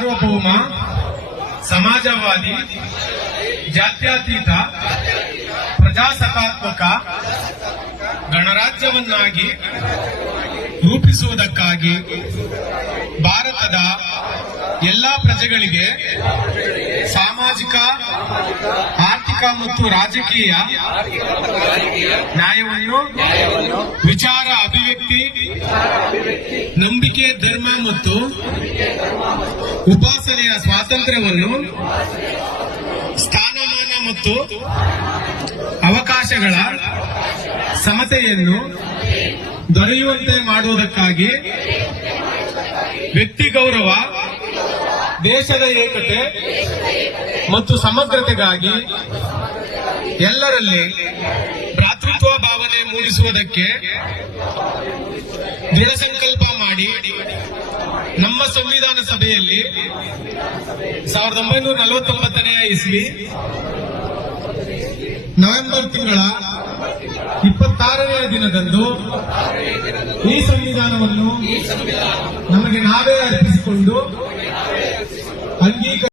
ಸಾರ್ವಭೌಮ, ಸಮಾಜವಾದಿ, ಜಾತ್ಯತೀತ, ಪ್ರಜಾಸತ್ತಾತ್ಮಕ ಗಣರಾಜ್ಯವನ್ನಾಗಿ ರೂಪಿಸುವುದಕ್ಕಾಗಿ ಭಾರತದ ಎಲ್ಲಾ ಪ್ರಜೆಗಳಿಗೆ ಸಾಮಾಜಿಕ, ಆರ್ಥಿಕ ಮತ್ತು ರಾಜಕೀಯ ನ್ಯಾಯವನ್ನು, ವಿಚಾರ ಅಭಿವ್ಯಕ್ತಿ, ನಂಬಿಕೆ, ಧರ್ಮ ಮತ್ತು ಉಪಾಸನೆಯ ಸ್ವಾತಂತ್ರ್ಯವನ್ನು, ಸ್ಥಾನಮಾನ ಮತ್ತು ಅವಕಾಶಗಳ ಸಮತೆಯನ್ನು ದೊರೆಯುವಂತೆ ಮಾಡುವುದಕ್ಕಾಗಿ ವ್ಯಕ್ತಿ ಗೌರವ, ದೇಶದ ಏಕತೆ ಮತ್ತು ಸಮಗ್ರತೆಗಾಗಿ ಎಲ್ಲರಲ್ಲಿ ಭ್ರಾತೃತ್ವ ಭಾವನೆ ಮೂಡಿಸುವುದಕ್ಕೆ ದೃಢ ಸಂಕಲ್ಪ ಮಾಡಿ ನಮ್ಮ ಸಂವಿಧಾನ ಸಭೆಯಲ್ಲಿ 1949ನೇ ಇಸ್ವಿ ನವೆಂಬರ್ ತಿಂಗಳ 26ನೇ ದಿನದಂದು ಈ ಸಂವಿಧಾನವನ್ನು ನಮಗೆ ನಾವೇ ಅರ್ಪಿಸಿಕೊಂಡು ಅಂಗೀಕರಿಸಿದ್ದೇವೆ.